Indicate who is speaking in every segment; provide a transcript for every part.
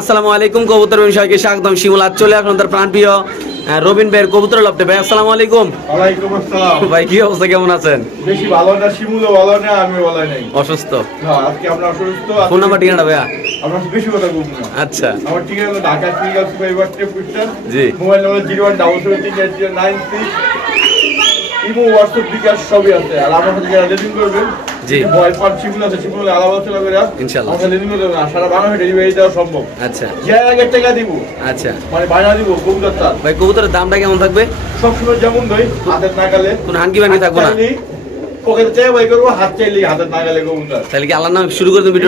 Speaker 1: আসসালামু আলাইকুম কবুতর সবাইকে স্বাগতম শিমুল আজ চলে এখন তার প্রাণপ্রিয় রবিন ভাইয়ের কবুতর লপটে ভাই আসসালামু আলাইকুম
Speaker 2: ওয়ালাইকুম আসসালাম
Speaker 1: ভাই কি অবস্থা কেমন আছেন
Speaker 2: বেশি ভালো না শিমুল ভালো না আমি ভালো নাই অসুস্থ আজকে আমরা অসুস্থ
Speaker 1: ফোন নাম্বার ঠিকানা ভাইয়া
Speaker 2: আমরা বেশি কথা বলবো না আচ্ছা আমার ঠিকানা ঢাকা ক্লিনিক সুপারভাইজার টেপুস্টার জি mobile number 0173396 Imo WhatsApp bKash সবই আছে আর আমার সাথে যারা করবেন
Speaker 1: যে আচ্ছা। আচ্ছা। মানে দামটা কেমন থাকবে
Speaker 2: সবসময় যেমন হাতের করবো হাত
Speaker 1: তাহলে কি আল্লাহর নাম শুরু করে দেবো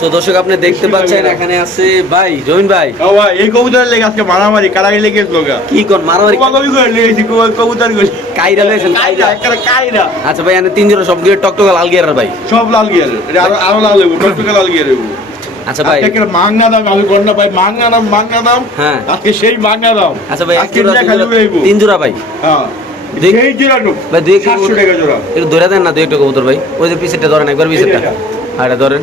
Speaker 1: সো দর্শক আপনি দেখতে পাচ্ছেন এখানে আছে ভাই জমিন ভাই
Speaker 2: ও ভাই এই লেগে আজকে মারামারি কারাই লেগে
Speaker 1: কি মারামারি
Speaker 2: কবি লেগেছি কবুতর কাইরা কাইরা কাইরা
Speaker 1: আচ্ছা ভাই সব গিয়ে টকটক লাল গিয়ার ভাই
Speaker 2: সব লাল গিয়ার আরো আরো লাল হইব টকটক লাল গিয়ার হইব আচ্ছা ভাই আজকে দাম আমি ভাই হ্যাঁ আজকে সেই দাম
Speaker 1: আচ্ছা ভাই আজকে তিন ভাই হ্যাঁ জোড়া ভাই দুই
Speaker 2: টাকা
Speaker 1: ধরে দেন না একটা ভাই ওই ধরেন একবার পিছের ধরেন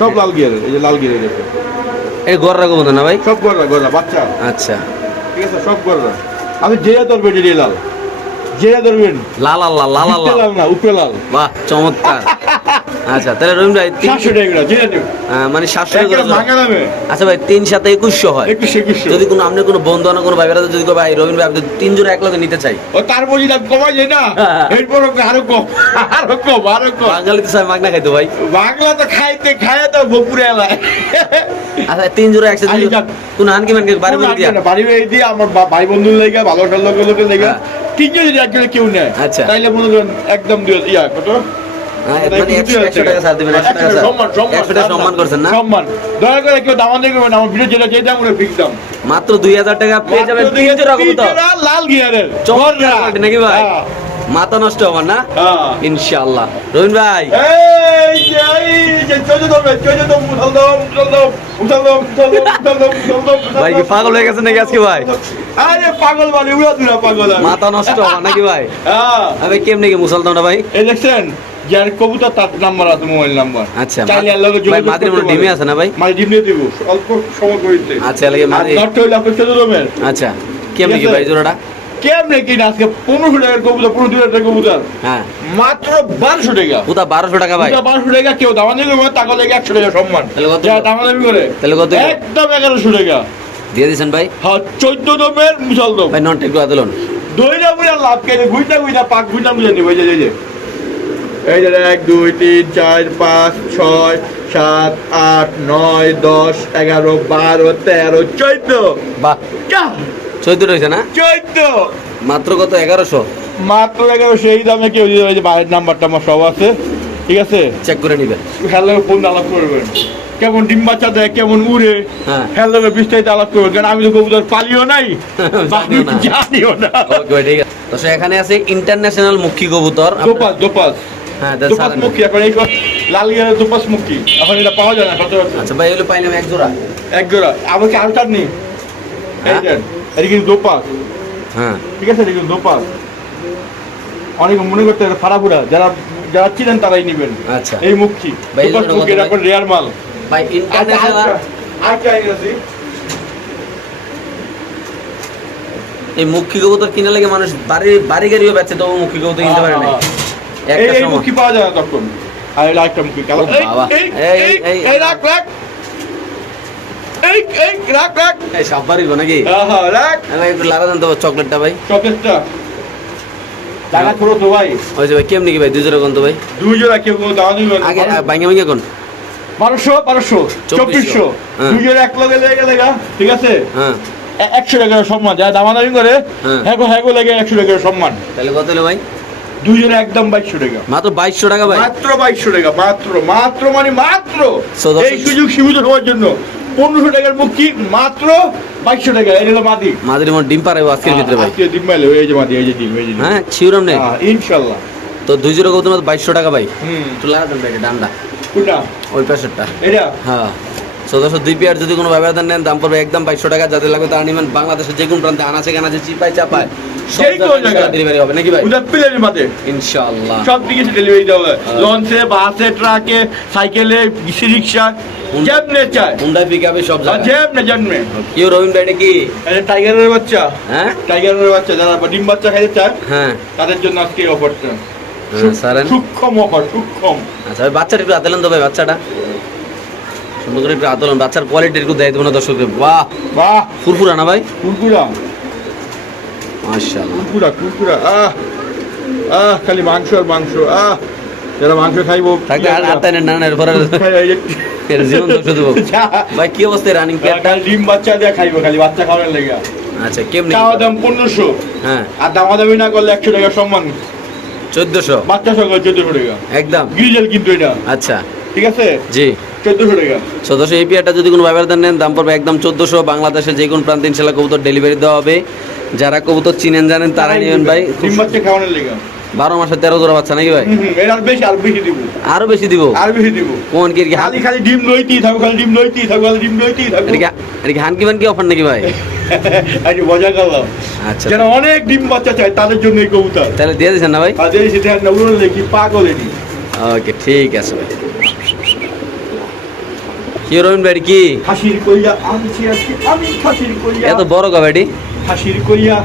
Speaker 2: সব লাল গিয়ারের এই যে লাল গিয়ারের দেখুন
Speaker 1: এই গররা গোবন্ধ না ভাই
Speaker 2: সব গররা গররা বাচ্চা আচ্ছা ঠিক আছে সব গররা আমি যে ধরবে এটি লাল যে ধরবেন
Speaker 1: লাল লাল লাল লাল
Speaker 2: লাল না উপরে লাল
Speaker 1: বাহ চমৎকার আচ্ছা তাহলে রহিম ভাই হ্যাঁ, মানে আচ্ছা ভাই তিন সাথে একুশশো হয় যদি কোনো আপনি কোনো বন্ধু না কোনো যদি ভাই এক নিতে চাই
Speaker 2: ও কমাই না হ্যাঁ। এরপর আরো কম
Speaker 1: আরো কম আরো কম বাঙালি তো মাগনা খাইতো ভাই
Speaker 2: বাংলা তো খাইতে খায় তো বপুরে এলায়
Speaker 1: আচ্ছা তিন জোড়া একসাথে
Speaker 2: আনকি মানকে বাড়ি বন্ধু বাড়ি বাড়ি দিয়ে আমার ভাই বন্ধুর লেগে ভালো ভালো লোকের লেগে হ্যাঁ। তিনজন যদি একজনে কেউ নেয় আচ্ছা তাইলে মনে করেন একদম ইয়া কত
Speaker 1: মাথা নষ্ট হবার না হ্যাঁ। ইনশাল্লাহ রবিন ভাই ভাই পাগল হয়ে গেছে নাকি আজকে ভাই
Speaker 2: আরে পাগল মানে,
Speaker 1: মাথা নষ্ট হবার নাকি ভাই হ্যাঁ। আমি কেমনে কি ভাই
Speaker 2: যার কবুতর তার নাম্বার আছে মোবাইল নাম্বার আচ্ছা চাইলে আল্লাহকে
Speaker 1: ভাই মাদ্রি মনে ডিমে আছে না ভাই
Speaker 2: মাল ডিমে দিব অল্প সময় কইতে
Speaker 1: আচ্ছা লাগে মাদ্রি
Speaker 2: নট হইলো আপনি চলে যাবেন
Speaker 1: আচ্ছা কেমনে কি ভাই জোড়াটা
Speaker 2: কেমনে কি না আজকে 1500 টাকার কবুতর 1500 টাকার কবুতর হ্যাঁ মাত্র 1200 টাকা
Speaker 1: পুতা 1200 টাকা ভাই
Speaker 2: পুতা 1200 টাকা কেউ দামান দিলে মানে টাকা লাগে 100 টাকা সম্মান তাহলে কত দামান আমি করে তাহলে কত একদম 1100 টাকা দিয়ে দিয়েছেন ভাই হ্যাঁ 14 দমের মুসল দম
Speaker 1: ভাই নন টেক আদলন
Speaker 2: দইরা পুরা লাভ কেটে গুইটা গুইটা পাক গুইটা বুঝে নিবে যে যে এই যে এক দুই তিন চার পাঁচ ছয় সাত আট নয় দশ এগারো বারো তেরো চৈদ্দ চৈদ্দ রয়েছে না চৈদ্দ
Speaker 1: মাত্র কত এগারোশো
Speaker 2: মাত্র দামে কেউ দিতে পারে বাইরের নাম্বারটা আমার সব আছে ঠিক আছে চেক করে হ্যালো ফোন আলাপ করবেন কেমন ডিম বাচ্চা দেয় কেমন উড়ে হ্যালো বিস্তারিত আলাপ করবেন কারণ আমি তো কবুতর পালিও নাই জানিও না
Speaker 1: ঠিক আছে এখানে আছে ইন্টারন্যাশনাল মুখী কবুতর
Speaker 2: দোপাস দোপাস হ্যাঁ, আচ্ছা, হ্যাঁ? হ্যাঁ। মনে করতে যারা যারা ছিলেন তারাই নিবেন আচ্ছা এই মুখী রেয়ার মাল আচ্ছা, আচ্ছা।
Speaker 1: এই মুখী কিনে লাগে মানুষ বাড়ি বাড়ি গাড়িও বেচে তবু মুখী কিনতে পারে না
Speaker 2: হ্যাঁ, হ্যাঁ ভাই হ্যাঁ। ভাই কেমনি কি
Speaker 1: ভাই কোন তো ভাই ভাঙে ভাঙে কোন
Speaker 2: বারোশো বারোশো চব্বিশশো হ্যাঁ। দুই জোড়া এক লগে লেগে লেগা ঠিক আছে হ্যাঁ একশো টাকার সম্মান যা দামাদামি করে হ্যাঁ হ্যাঁ লেগে একশো টাকার সম্মান
Speaker 1: তাহলে কত ভাই
Speaker 2: দুজনে একদম বাইশশো টাকা
Speaker 1: মাত্র বাইশশো টাকা ভাই
Speaker 2: মাত্র বাইশশো টাকা মাত্র মাত্র মানে মাত্র এই সুযোগ সীমিত হওয়ার জন্য পনেরোশো টাকার মুক্তি মাত্র বাইশশো টাকা এই হলো মাদি
Speaker 1: মাদির মধ্যে ডিম পারে আজকের হ্যাঁ, ভিতরে ভাই
Speaker 2: ডিম পাইলে এই যে মাদি এই যে ডিম এই
Speaker 1: হ্যাঁ ছিউরাম নেই
Speaker 2: হ্যাঁ, ইনশাল্লাহ
Speaker 1: তো দুই জোড়া কত বাইশশো টাকা ভাই হুম তো লাগাতাম ভাই ডান্ডা কোনটা ওই প্যাসেটটা এটা হ্যাঁ সো দুই পেয়ার যদি কোনো ব্যবহার নেন দাম পড়বে একদম বাইশশো টাকা যাদের লাগবে তারা নেবেন বাংলাদেশের যে কোনো প্রান্তে আনাচে কানাচে চিপাই চাপায়
Speaker 2: কি হ্যাঁ।
Speaker 1: টাইগারের বাচ্চা হ্যাঁ
Speaker 2: বাচ্চা যারা ডিম বাচ্চা চায় হ্যাঁ তাদের জন্য হ্যাঁ,
Speaker 1: আচ্ছা, বাচ্চাটা সুন্দর করে একটু বাচ্চার কোয়ালিটি একটু দেয় দেবো না বাহ বাহ ফুরফুরা না ভাই
Speaker 2: ফুরফুরা ফুরফুরা ফুরফুরা আহ আহ খালি মাংস আর মাংস আহ আচ্ছা দাম
Speaker 1: হ্যাঁ আর
Speaker 2: দামাদামি না করলে একশো টাকা সম্মান চোদ্দশো বাচ্চা চোদ্দশো টাকা একদম কিন্তু এটা আচ্ছা ঠিক আছে
Speaker 1: জি চোদ্দোশো এই পেয়ারটা যদি কোনো ব্যবহার নেন দাম পড়বে একদম চোদ্দশো বাংলাদেশের যে কোনো প্রান্তে ইনশাল্লাহ কবুতর ডেলিভারি দেওয়া হবে যারা কবুতর চিনেন জানেন তারাই নেবেন ভাই বারো মাসে তেরো জোড়া বাচ্চা নাকি ভাই
Speaker 2: আর বেশি দিব আরো বেশি দিব আর বেশি দিব কোন কি খালি খালি ডিম লইতেই থাকো খালি ডিম লইতেই থাকো খালি ডিম লইতেই থাকো
Speaker 1: এটা হান কি বান কি অফার নাকি ভাই আচ্ছা
Speaker 2: অনেক ডিম বাচ্চা চায় তাদের জন্য এই কবুতর
Speaker 1: তাহলে দিয়ে দিয়েছেন না ভাই
Speaker 2: দিয়ে দিয়েছি দেখেন না উড়লে কি পাগল এটি
Speaker 1: ওকে ঠিক আছে ভাই শিরোইন ভাই কি
Speaker 2: খাসির কইয়া আনছি আজকে আমি খাসির কইয়া
Speaker 1: এত বড় গাবাডি
Speaker 2: খাসির কইয়া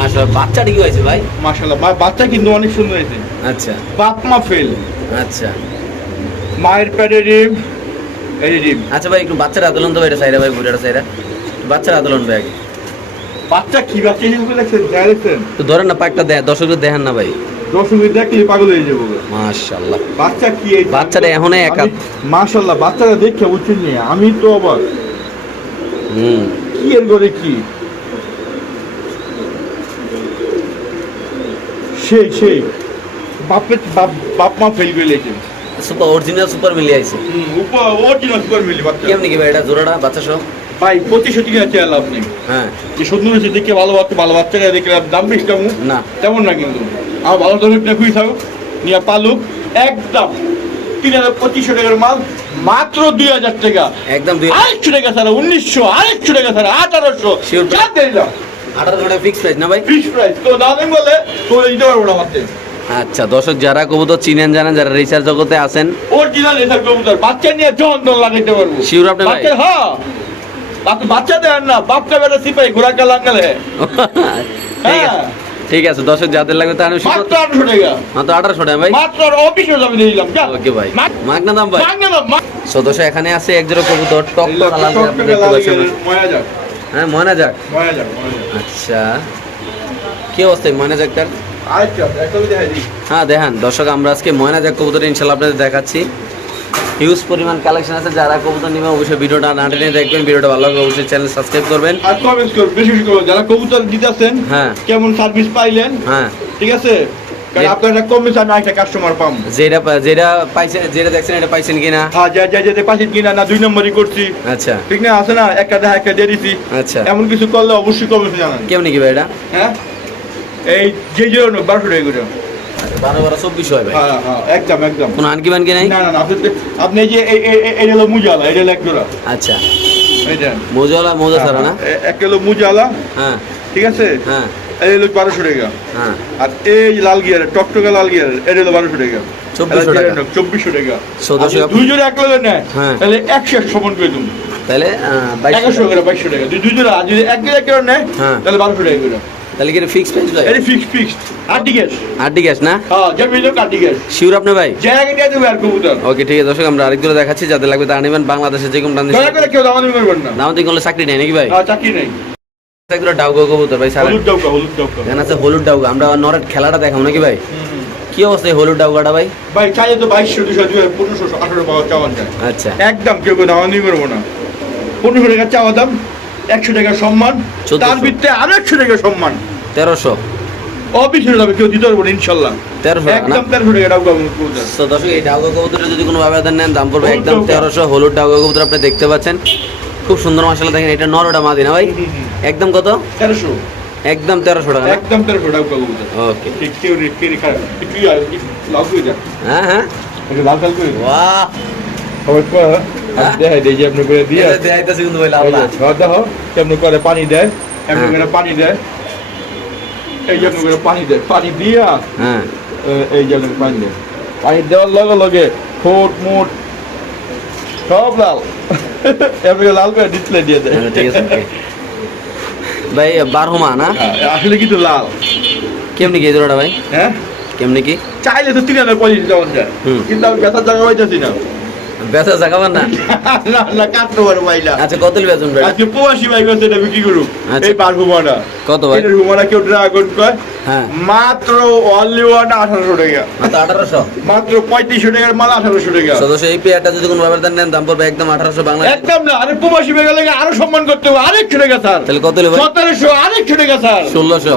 Speaker 1: মাশাআল্লাহ বাচ্চাটা কি হয়েছে ভাই
Speaker 2: মাশাআল্লাহ বাচ্চা কিন্তু অনেক সুন্দর হয়েছে আচ্ছা বাপ মা ফেল আচ্ছা মায়ের পেটে ডিম এই ডিম
Speaker 1: আচ্ছা ভাই একটু বাচ্চার আদলন তো এটা সাইরা ভাই ঘুরে সাইরা বাচ্চার আদলন ভাই আগে
Speaker 2: বাচ্চা কি বাচ্চা হিসেবে লাগছে
Speaker 1: তো ধরেন না পাকটা দেয় দর্শকদের দেখেন না ভাই
Speaker 2: দেখলে বাপ মা সুপার অরিজিনাল মিলি আইছে সুপার মিলি
Speaker 1: বাচ্চা জোড়াটা বাচ্চা সহ
Speaker 2: ভাই পঁচিশশো টাকা চেয়ে আপনি হ্যাঁ দেখে ভালো বাচ্চা ভালো বাচ্চাটা দেখে দাম বেশি কেমন না তেমন না কিন্তু আমার ভালো ধরে দেখুই থাকুক নিয়ে পালুক একদম তিন হাজার পঁচিশশো টাকার মাল মাত্র দুই হাজার টাকা একদম আরেকশো টাকা স্যার উনিশশো আরেকশো টাকা স্যার আঠারোশো
Speaker 1: আঠারোশো টাকা ফিক্স প্রাইস না ভাই
Speaker 2: ফিক্স প্রাইস তো দাদা বলে তো দিতে পারবো না আমার
Speaker 1: আচ্ছা দর্শক যারা কবুতর চিনেন জানেন যারা রিসার্চ জগতে আছেন
Speaker 2: অরিজিনাল রিসার্চ কবুতর বাচ্চা নিয়ে জন দল লাগাইতে পারবো শিউর আপনি ভাই হ্যাঁ বাচ্চা দেন না বাপটা বেটা সিপাই ঘোরা কালাঙ্গালে হ্যাঁ
Speaker 1: ঠিক আছে দশের যাদের লাগবে তার আমি
Speaker 2: মাত্র আঠারোশো টাকা
Speaker 1: মাত্র আঠারোশো টাকা ভাই
Speaker 2: মাত্র অফিসে যাবে দিলাম ওকে ভাই মাগ না দাম ভাই
Speaker 1: সো দশ এখানে আছে এক জোড়া কবুতর টক টক
Speaker 2: আলাদা আপনি দেখতে পাচ্ছেন
Speaker 1: হ্যাঁ ময়না যাক যাক আচ্ছা কি অবস্থা ময়না যাক তার হ্যাঁ দেখান দর্শক আমরা আজকে ময়না যাক কবুতর ইনশাল্লাহ আপনাদের দেখাচ্ছি হিউজ পরিমাণ কালেকশন আছে যারা কবুতর নিবে অবশ্যই ভিডিওটা না টেনে দেখবেন ভিডিওটা ভালো লাগবে অবশ্যই চ্যানেল সাবস্ক্রাইব করবেন
Speaker 2: আর কমেন্ট করুন বেশি বেশি যারা কবুতর দিতেছেন হ্যাঁ কেমন সার্ভিস পাইলেন হ্যাঁ ঠিক আছে আপনারা একটা কাস্টমার পাম
Speaker 1: যেটা পাইছেন যেটা দেখছেন এটা পাইছেন কিনা
Speaker 2: হ্যাঁ যা যা যেতে পাইছেন কিনা না দুই নম্বরই করছি আচ্ছা ঠিক না আছে না একটা দেখা একটা দিয়ে দিছি আচ্ছা এমন কিছু করলে অবশ্যই কমেন্ট কেমন কি ভাই এটা হ্যাঁ এই যে বারোশো টাকা করে হ্যাঁ আর এই লাল গিয়ার লাল গিয়ার এটা হলো বারোশো টাকা টাকা চব্বিশশো টাকা দুই জোড়া এক লাগে হ্যাঁ। তাহলে একশো একশো মন করে তুমি তাহলে টাকা বাইশশো টাকা দুই জোড়া যদি এক গিয়ে এক নেয় হ্যাঁ। তাহলে বারোশো টাকা করে তাহলে কি ফিক্স প্রাইস ভাই এটা ফিক্স ফিক্স আটি গ্যাস আটি গ্যাস না হ্যাঁ যে ভিডিও আটি গ্যাস শিওর আপনি ভাই জায়গা দিয়ে দেব আর কবুতর
Speaker 1: ওকে ঠিক আছে দর্শক আমরা আরেকগুলো দেখাচ্ছি যাদের লাগবে তারা নেবেন বাংলাদেশে যে কোন দাম
Speaker 2: দয়া করে কেউ দাম করবেন না
Speaker 1: দাম দিয়ে করলে চাকরি নেই নাকি ভাই হ্যাঁ চাকরি নেই এগুলো ডাউগা কবুতর ভাই
Speaker 2: হলুদ ডাউগা হলুদ ডাউগা
Speaker 1: জানা আছে হলুদ ডাউগা আমরা নরেট খেলাটা দেখাবো নাকি ভাই কি অবস্থা হলুদ ডাউকাটা ভাই
Speaker 2: ভাই চাই তো বাইশশো দুশো দুই হাজার পাওয়া চাওয়া যায় আচ্ছা একদম কেউ দাম আমি না পনেরোশো টাকা চাওয়া দাম একশো টাকা সম্মান
Speaker 1: তার বৃত্তে আরো একশো টাকা সম্মান তেরোশো
Speaker 2: কেউ দিতে পারবো ইনশাল্লাহ একদম
Speaker 1: এই যদি কোনো নেন দাম পড়বে একদম তেরোশো হলুদ আপনি দেখতে পাচ্ছেন খুব সুন্দর দেখেন এটা ভাই একদম কত তেরোশো একদম তেরোশো
Speaker 2: টাকা ওকে হ্যাঁ হ্যাঁ খবর হ্যাঁ? হ্যাঁ? দেয় যে আপনি করে দিয়ে পানি দেয় হ্যাঁ। পানি দেয় এই জন্য করে পানি দেয় পানি এই জন্য পানি দেয় পানি দেওয়ার লগে লগে ঠোঁট মুঠ সব লাল লাল করে ডিসপ্লে দিয়ে
Speaker 1: দেয় ঠিক আছে ভাই না
Speaker 2: আসলে কিন্তু লাল
Speaker 1: কেমনি কি জোড়াটা ভাই হ্যাঁ কেমনি কি
Speaker 2: চাইলে তো তিন হাজার পঁচিশ যাওয়া যায় কিন্তু আমি ব্যথার জায়গা পাইতেছি না
Speaker 1: বেচা জাগাবেন না পারো আচ্ছা কত ভাই
Speaker 2: আজকে ভাই এটা বিক্রি আচ্ছা। এই পার ঘুমানা কত ভাই এটা ঘুমানা কেউ ড্রাগন কয় হ্যাঁ। মাত্র অনলি ওয়ান আঠারোশো টাকা আঠারোশো মাত্র পঁয়ত্রিশশো টাকার মাল আঠারোশো টাকা
Speaker 1: সদস্য এই পেয়ারটা যদি কোনো ব্যাপার নেন দাম পড়বে একদম আঠারোশো বাংলা
Speaker 2: একদম না আরে প্রবাসী ভাই আরো সম্মান করতে হবে আরেকশো টাকা স্যার তাহলে কত সতেরোশো আরেকশো টাকা স্যার ষোলোশো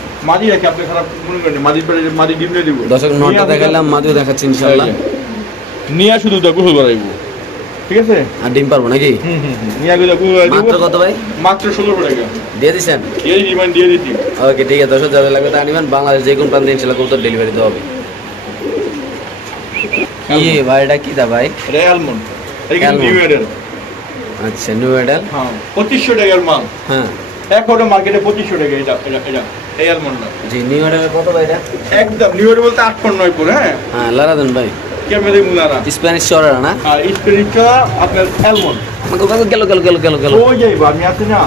Speaker 2: মাদি আপনি খারাপ মনে করেন মাদি পেলে মাদি ডিমলে দিব
Speaker 1: দর্শক নটা দেখালাম মাদিও দেখাচ্ছি
Speaker 2: নিয়া শুধু দা ঠিক আছে
Speaker 1: আর ডিম পারবো নাকি হুম মানে লাগবে তা বাংলাদেশ যে কোন প্রান্তে ইনশাআল্লাহ কত ডেলিভারি দেওয়া হবে কি ভাই এটা কি দা ভাই এটা নিউ আচ্ছা নিউ অর্ডার
Speaker 2: হ্যাঁ 2500 টাকার মাল হ্যাঁ এখন মার্কেটে 2500 টাকা এটা এটা এই আলমন্ডা
Speaker 1: জি নিউ অর্ডার কত ভাই এটা
Speaker 2: একদম নিউ অর্ডার বলতে আট হ্যাঁ
Speaker 1: হ্যাঁ লারা দেন ভাই স্প্যানিশ না
Speaker 2: হ্যাঁ স্প্যানিশ চড়া আপনার
Speaker 1: অ্যালমন্ড গেল গেল গেল গেল গেল আমি আছি না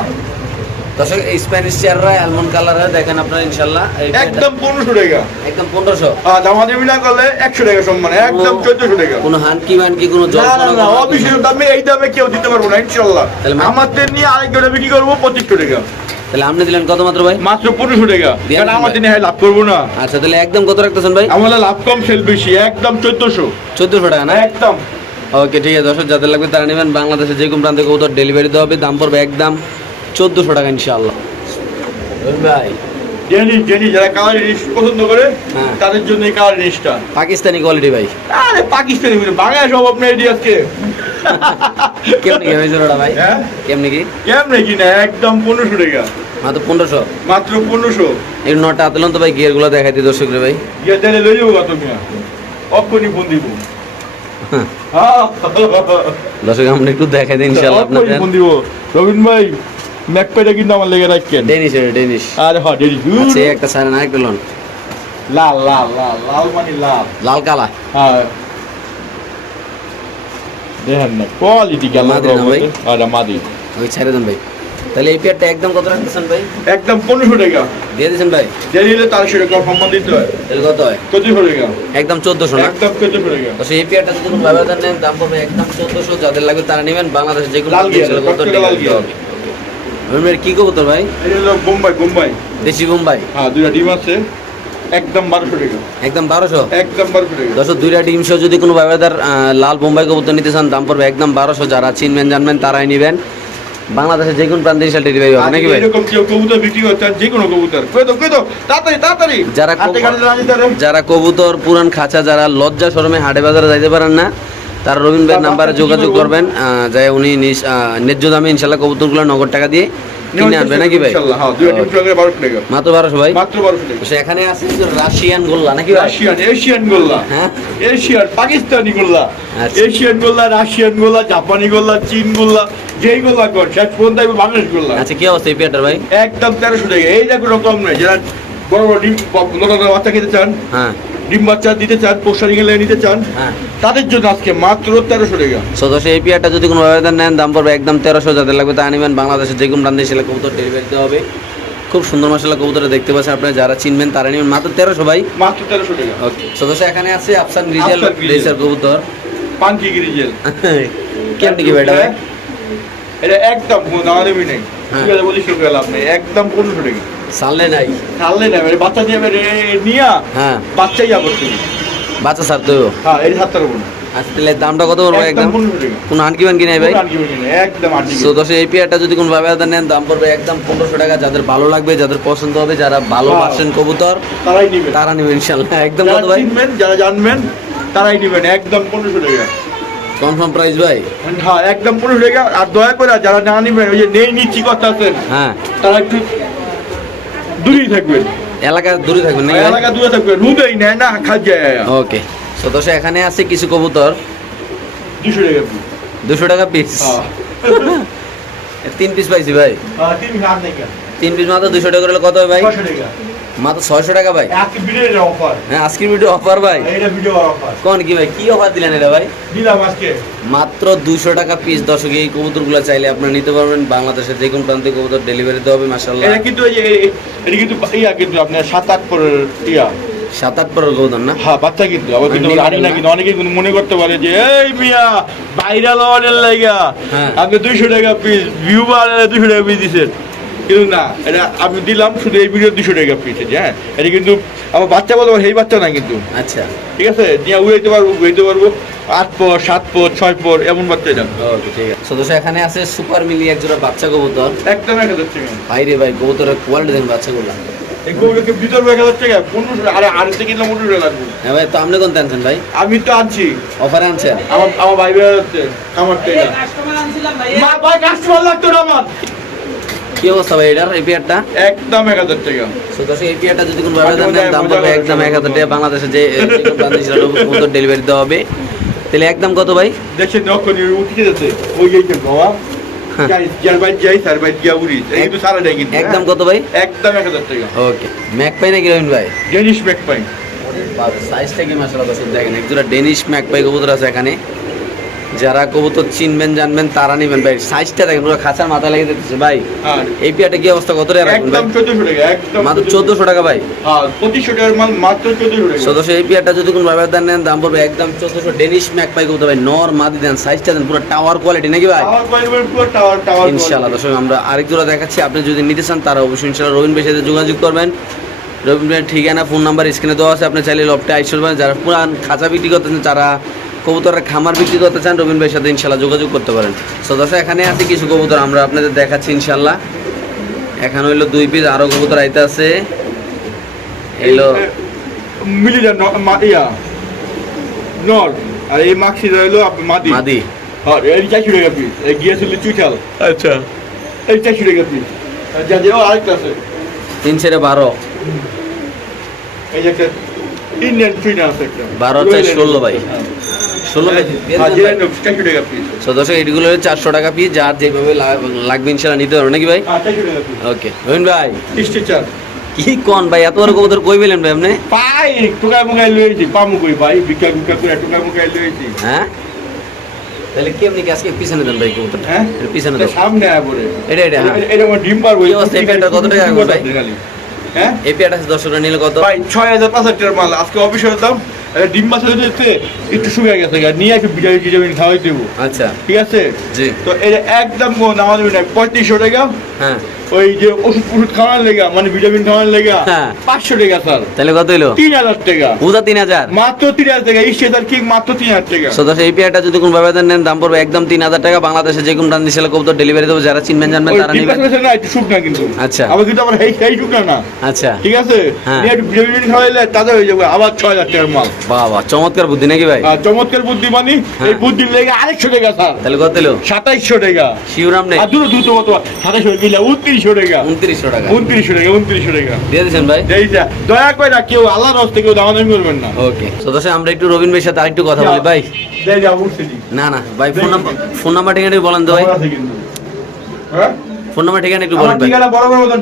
Speaker 1: দর্শক স্প্যানিশ চেয়াররা অ্যালমন্ড দেখেন আপনারা ইনশাল্লাহ
Speaker 2: একদম পনেরোশো টাকা
Speaker 1: একদম পনেরোশো
Speaker 2: হ্যাঁ, মিলা করলে একশো টাকা মানে একদম চোদ্দশো টাকা
Speaker 1: কোনো হানকি মানকি কোনো
Speaker 2: জল না না দামে এই দামে কেউ দিতে পারবো না ইনশাল্লাহ আমাদের নিয়ে আরেকজনে বিক্রি করবো পঁচিশশো টাকা
Speaker 1: তাহলে আপনি দিলেন কত মাত্র ভাই
Speaker 2: মাত্র পনেরোশো টাকা কারণ আমার দিনে হ্যাঁ লাভ করবো না
Speaker 1: আচ্ছা তাহলে একদম কত রাখতেছেন ভাই
Speaker 2: আমাদের লাভ কম সেল বেশি একদম চোদ্দশো চোদ্দশো টাকা না একদম
Speaker 1: ওকে ঠিক আছে দর্শক যাদের লাগবে তারা নেবেন বাংলাদেশে যে কোনো প্রান্তে কবুতর ডেলিভারি দেওয়া হবে দাম পড়বে একদম চোদ্দোশো টাকা ইনশাআল্লাহ ভাই
Speaker 2: জেনি জেনি যারা কালার পছন্দ করে হ্যাঁ। তাদের জন্য এই কালার
Speaker 1: পাকিস্তানি কোয়ালিটি ভাই
Speaker 2: আরে পাকিস্তানি বলে সব আজকে
Speaker 1: কি ভাই হ্যাঁ? কি
Speaker 2: কি না একদম পনেরোশো টাকা মাত্র পনেরোশো মাত্র পনেরোশো
Speaker 1: এই নটা আতলন তো ভাই গিয়ারগুলো দেখাই দিই দর্শক ভাই
Speaker 2: গিয়ার লই যাবো তুমি অক্ষণি ফোন দিব হ্যাঁ।
Speaker 1: দর্শক আমরা একটু দেখাই দিই ইনশাল্লাহ
Speaker 2: ফোন দিব রবীন্দ্র ভাই ম্যাকপ্যাডে কিন্তু আমার লেগে
Speaker 1: ডেনিশ ডেনিশ আরে হ হ্যাঁ, ডেনিশ আচ্ছা, একটা একটা লাল
Speaker 2: লাল লাল লাল মানে লাল লাল কালা হ্যাঁ দেখেন না কোয়ালিটি
Speaker 1: কেমন ভাই মাদি ওই ছেড়ে দেন ভাই তাহলে এই পেয়ারটা একদম কত রাখতেছেন ভাই
Speaker 2: একদম পনেরোশো টাকা দিয়ে ভাই দিয়ে দিলে তারশো টাকা সম্মান দিতে হয় কত হয় টাকা একদম চোদ্দশো না একদম চোদ্দশো টাকা
Speaker 1: তো এই পেয়ারটা যদি দাম একদম চোদ্দশো যাদের লাগবে তারা নেবেন বাংলাদেশে যেগুলো লাল গিয়ে লাল গিয়ে রুমের কি তোর ভাই
Speaker 2: এটা হলো বোম্বাই বোম্বাই দেশি বোম্বাই হ্যাঁ দুইটা ডিম আছে একদম বারোশো টাকা একদম বারোশো একদম বারোশো টাকা
Speaker 1: দশ দুইটা ডিম সহ যদি কোনো ব্যবসাদার লাল বোম্বাই কবুতর নিতে চান দাম পড়বে একদম বারোশো যারা চিনবেন জানবেন তারাই নেবেন বাংলাদেশে যে কোনো প্রান্তে ইনশাল ডেলিভারি
Speaker 2: হবে নাকি ভাই এরকম কেউ কবুতর বিক্রি করতে যে কোনো কবুতর কই তো কই তো তাড়াতাড়ি তাড়াতাড়ি
Speaker 1: যারা যারা কবুতর পুরান খাঁচা যারা লজ্জা শরমে হাটে বাজারে যাইতে পারেন না তার রবীন ভাইয়ের নাম্বারে যোগাযোগ করবেন যাই উনি ন্যায্য দামে ইনশাল্লাহ কবুতরগুলো নগদ টাকা দিয়ে কিনে আনবে নাকি
Speaker 2: হ্যাঁ, ভাই
Speaker 1: মাত্র বারোশো ভাই এখানে আছে রাশিয়ান গোল্লা নাকি
Speaker 2: রাশিয়ান এশিয়ান গোল্লা হ্যাঁ এশিয়ান পাকিস্তানি গোল্লা আচ্ছা। এশিয়ান গোল্লা রাশিয়ান গোল্লা জাপানি গোল্লা চীন গোল্লা যেই গোল্লা কর শেষ পর্যন্ত বাংলাদেশ গোল্লা
Speaker 1: আচ্ছা কি অবস্থা এই পেটার ভাই
Speaker 2: একদম তেরোশো টাকা এই দেখো রকম নয় যারা বড় বড় ডিম বাচ্চা খেতে চান হ্যাঁ ডিম্বাচ্চা দিতে চান পোস্টারিং এর নিতে চান হ্যাঁ। তাদের জন্য আজকে মাত্র তেরোশো টাকা
Speaker 1: সদস্য এই পিয়াটা যদি কোনো আবেদন নেন দাম পড়বে একদম তেরোশো যাদের লাগবে তা আনিবেন বাংলাদেশের যে কোনো প্রান্তে সেটা কবুতর ডেলিভারিতে হবে খুব সুন্দর মশলা কবুতরটা দেখতে পাচ্ছেন আপনারা যারা চিনবেন তারা নেবেন মাত্র তেরোশো ভাই
Speaker 2: মাত্র তেরোশো টাকা
Speaker 1: ওকে সদস্য এখানে আছে আফসান গ্রিজেল রেসার কবুতর
Speaker 2: পাঙ্কি গ্রিজেল
Speaker 1: কেমনি কি ভাই
Speaker 2: এটা একদম কোনো দাম নেই হ্যাঁ। ঠিক বলি শুরু করলাম একদম পনেরোশো টাকা নাই নাই মানে বাচ্চা মানে নিয়া হ্যাঁ বাচ্চা হ্যাঁ
Speaker 1: আচ্ছা, দামটা কত
Speaker 2: একদম আনকি বানকি ভাই তো যদি ভাবে আদা নেন দাম পড়বে একদম পনেরোশো টাকা যাদের ভালো লাগবে যাদের পছন্দ হবে যারা ভালোবাসেন হ্যাঁ। কবুতর তারাই নেবে তারা নেবে ইনশাল্লাহ একদম কত ভাই যারা জানবেন তারাই নেবেন একদম টাকা কনফার্ম প্রাইস ভাই হ্যাঁ একদম পনেরোশো টাকা আর দয়া করে যারা না নেবেন ওই যে নেই নিচ্ছি কথা আছেন হ্যাঁ তারা একটু দূরেই থাকবেন এলাকা দূরে থাকবেন এলাকা দূরে থাকবেন রুমেই নেয় না খাজে ওকে তো দোষ এখানে আছে কিছু কবুতর দুশো টাকা পিস দুশো টাকা পিস হ্যাঁ। তিন পিস পাইছি ভাই হ্যাঁ, তিন পিস মাত্র দুশো টাকা কত ভাই ছশো টাকা মাত্র ছয়শো টাকা ভাই হ্যাঁ আজকের ভিডিও অফার ভাই কোন কি ভাই কি অফার দিলেন এটা ভাই দিলাম আজকে মাত্র দুশো টাকা পিস দশক এই কবুতরগুলো চাইলে আপনারা নিতে পারবেন বাংলাদেশের যে কোনো প্রান্তে কবুতর ডেলিভারি দেওয়া হবে মাসাল্লাহ এটা কিন্তু এটা কিন্তু ইয়া কিন্তু আপনার সাত আট পর ইয়া সাত আট পরের গৌতম না হ্যাঁ বাচ্চা কিন্তু আবার কিন্তু রানি না কিন্তু অনেকে কিন্তু মনে করতে পারে যে এই মিয়া ভাইরাল অর্ডার লাগা আপনি দুইশো টাকা পিস ভিউ বা দুইশো টাকা পিস দিচ্ছেন কিন্তু না এটা আমি দিলাম শুধু এই ভিডিও দুশো টাকা ফ্রিতে হ্যাঁ এটা কিন্তু আমার বাচ্চা বলতে সেই বাচ্চা না কিন্তু আচ্ছা ঠিক আছে দিয়ে উড়াইতে পারবো উড়াইতে পারবো আট পর সাত পর ছয় পর এমন বাচ্চা এটা সদস্য এখানে আছে সুপার মিলি এক জোড়া বাচ্চা কবুতর একদম এক হাজার টাকা ভাই রে ভাই কবুতরের কোয়ালিটি দেন এই কবুতরকে ভিতর এক হাজার টাকা পনেরোশো মোটর লাগবে হ্যাঁ ভাই তো আপনি কোন ভাই আমি তো আনছি অফার আনছেন আমার আমার ভাই বের হচ্ছে ভাই কাস্টমার লাগতো না আমার একদম কত ভাই হ্যাঁ। হ্যাঁ। ভাই ম্যাক পাই নাকি রহিম ভাই Danish magpie Danish magpie কবুতর এখানে যারা কবুতর চিনবেন জানবেন তারা নিবেন ভাই সাইজটা দেখেন পুরো খাঁচার মাথা লেগে যাচ্ছে ভাই এই পিয়াটা কি অবস্থা কত টাকা রাখবেন ভাই মাত্র চোদ্দশো টাকা ভাই হ্যাঁ, চোদ্দশো এই পিয়াটা যদি কোনো ব্যাপার দেন নেন দাম পড়বে একদম চোদ্দশো ডেনিশ ম্যাক পাই কবুতর ভাই নর মাদি দেন সাইজটা দেন পুরো টাওয়ার কোয়ালিটি নাকি ভাই ইনশাল্লাহ দর্শক আমরা আরেক জোড়া দেখাচ্ছি আপনি যদি নিতে চান তারা অবশ্যই ইনশাআল্লাহ রবীন্দ্রের সাথে যোগাযোগ করবেন রবীন্দ্রের ঠিকানা ফোন নাম্বার স্ক্রিনে দেওয়া আছে আপনি চাইলে লপটে আইসল যারা পুরান খাঁচা বিক্রি করতেছেন যারা কবুতরের খামার বিক্রি করতে চান রবিন ভাইয়ের সাথে ইনশাল্লাহ যোগাযোগ করতে পারেন সো দশা এখানে আছে কিছু কবুতর আমরা আপনাদের দেখাচ্ছি ইনশাল্লাহ এখানে হইলো দুই পিস আরও কবুতর আইতে আছে এলো নর আর এই মাক্সি রইলো মাদি মাদি আর হ্যাঁ, এই চাষি রয়ে গেছি গিয়েছিল চুইঠাল আচ্ছা এই চাষি রয়ে গেছি যা যেও আরেকটা আছে তিন ছেড়ে বারো এই যে ইন্ডিয়ান চুইনা আছে একটা বারো চাই ষোলো ভাই হ্যাঁ, হ্যাঁ, চারশো টাকা পিস যার যেভাবে লাগবে নিতে নাকি ভাই হ্যাঁ, ওকে ভাই কি ভাই এত বড় কবুতর কই পেলেন ভাই আপনি পাই মুগাই ভাই বিকা বিকা করে মুগাই হ্যাঁ তাহলে কি আপনি আজকে পিছনে দেন ভাই কবুতর হ্যাঁ পিছনে দেন সামনে আয় বলে এটা এটা এটা আমার ডিম পারবো এই অবস্থা এটা কত টাকা ভাই হ্যাঁ এই পেয়াটা 10 টাকা নিলে কত ভাই টাকার মাল আজকে অফিসের দাম আচ্ছা। হ্যাঁ। মানে হ্যাঁ। দাম পড়বে একদম তিন হাজার টাকা বাংলাদেশে যে কোনো দাম ডেলিভারি দেবো যারা চিনবেন জানবেন তারা না একটু না কিন্তু আচ্ছা আবার কিন্তু আমার সেই না আচ্ছা ঠিক আছে ভিটামিন হ্যাঁ। তাদের হয়ে যাবে আবার ছয় হাজার টাকার মাল বাবা চমৎকার বুদ্ধি নাকি ভাই হ্যাঁ, চমৎকার বুদ্ধি মানে হ্যাঁ। এই বুদ্ধির লেগে আরেকশো টাকা স্যার তাহলে কত দিল সাতাইশশো টাকা শিওরাম নেই দুটো দ্রুত কত সাতাইশশো দিলে উনত্রিশশো টাকা উনত্রিশশো টাকা উনত্রিশশো টাকা উনত্রিশশো টাকা দিয়ে দিয়েছেন ভাই এই যা দয়া করে না কেউ আল্লাহর হস্তে কেউ দাওয়া দামি করবেন না ওকে তো আমরা একটু রবীন ভাইয়ের সাথে আরেকটু কথা বলি ভাই না না ভাই ফোন নাম্বার ফোন নাম্বার ঠিকানা একটু বলেন তো ভাই হ্যাঁ? ফোন নাম্বার ঠিকানা একটু বলেন ভাই ঠিকানা বড় বড় মতন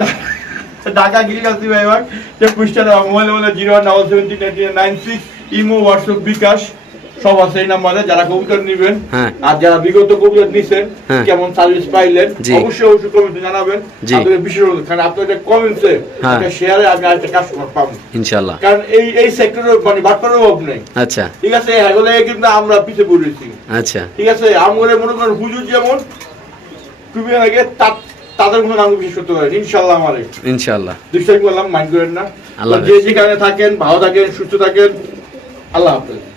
Speaker 2: ঢাকা গিরিগাছি ভাই এবার যে পুষ্টার মোবাইল হলো zero one double seven nine six Imo WhatsApp bKash সব আছে এই নাম্বারে যারা কবিতা নিবেন হ্যাঁ। আর যারা বিগত কবিতা নিছেন হ্যাঁ। কেমন সার্ভিস পাইলেন অবশ্যই অবশ্যই কমেন্টে জানাবেন আপনাদের বিশেষ অনুরোধ কারণ আপনাদের হ্যাঁ। কমেন্টে শেয়ারে আমি আর আরেকটা কাস্টমার পাবো ইনশাল্লাহ কারণ এই এই সেক্টরে মানে বাটপার অভাব নেই আচ্ছা ঠিক আছে এগুলো কিন্তু আমরা পিছে পড়েছি আচ্ছা ঠিক আছে আমরা মনে করেন হুজুর যেমন তুমি আগে তার তাদের কোনো নাম বিশেষ করতে পারেন ইনশাল্লাহ আমার ইনশাল্লাহ দুষ্টাই বললাম মাইন্ড করেন না আল্লাহ যে যেখানে থাকেন ভালো থাকেন সুস্থ থাকেন আল্লাহ হাফেজ